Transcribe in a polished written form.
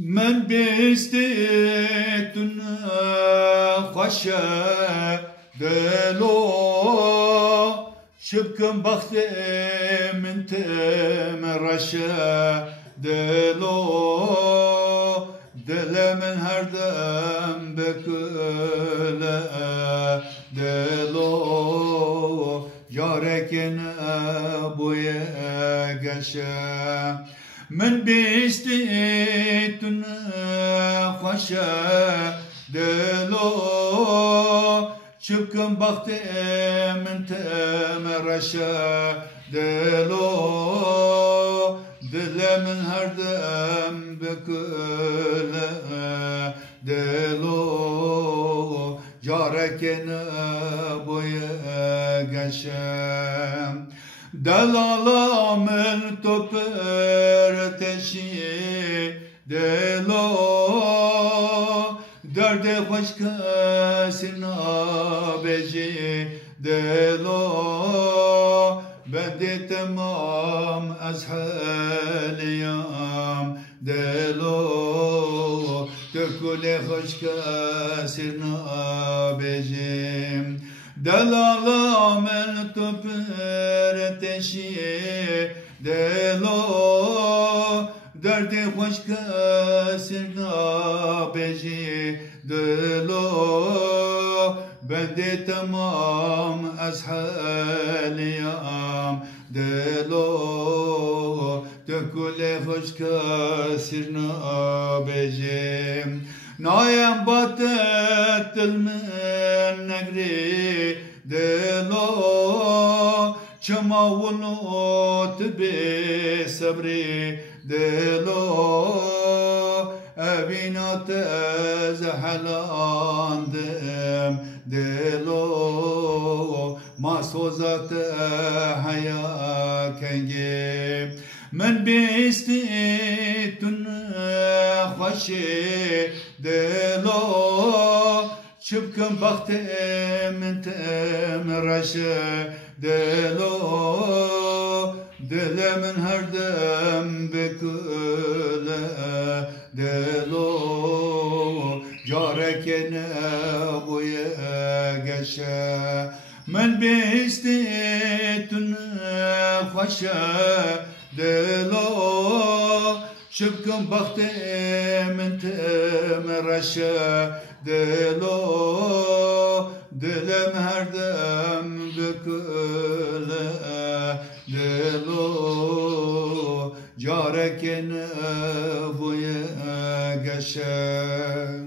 من بستيتن خشا دلو شبكم بختي من تمرشا دلو دل من هردم بكلا دلو ياركن ابويا قشا من بيستيتن خشا دلو شبكم بختي من تمرشا دلو دل من هردم بكلا دلو جاركن ابويا قشا دلالا من توپر تشی دلو درد خوش کسی نبجی دلو بندی تمام از حالیم دلو تکل خوش کسی نبجی دلالا من توپر تشی دلو درد خوش کسی نبجی دلو بندی تمام از حالیم دلو تکل خوش کسی نبجی نایم باتت من نگری دلو چما ولوت بی صبری دلو ابینات زحلاندم دلو ما سوزات حیا کنگی من بیستیتن خوشی دلو شبكم بختي من تمرشة دلو دل من هردم بكلا دلو جارك نابويا قشا من بيستيتن خوشا دلو شبكم بختي من تمرشة دلو دلم هردم بكلا دلو جارك نبويا قشا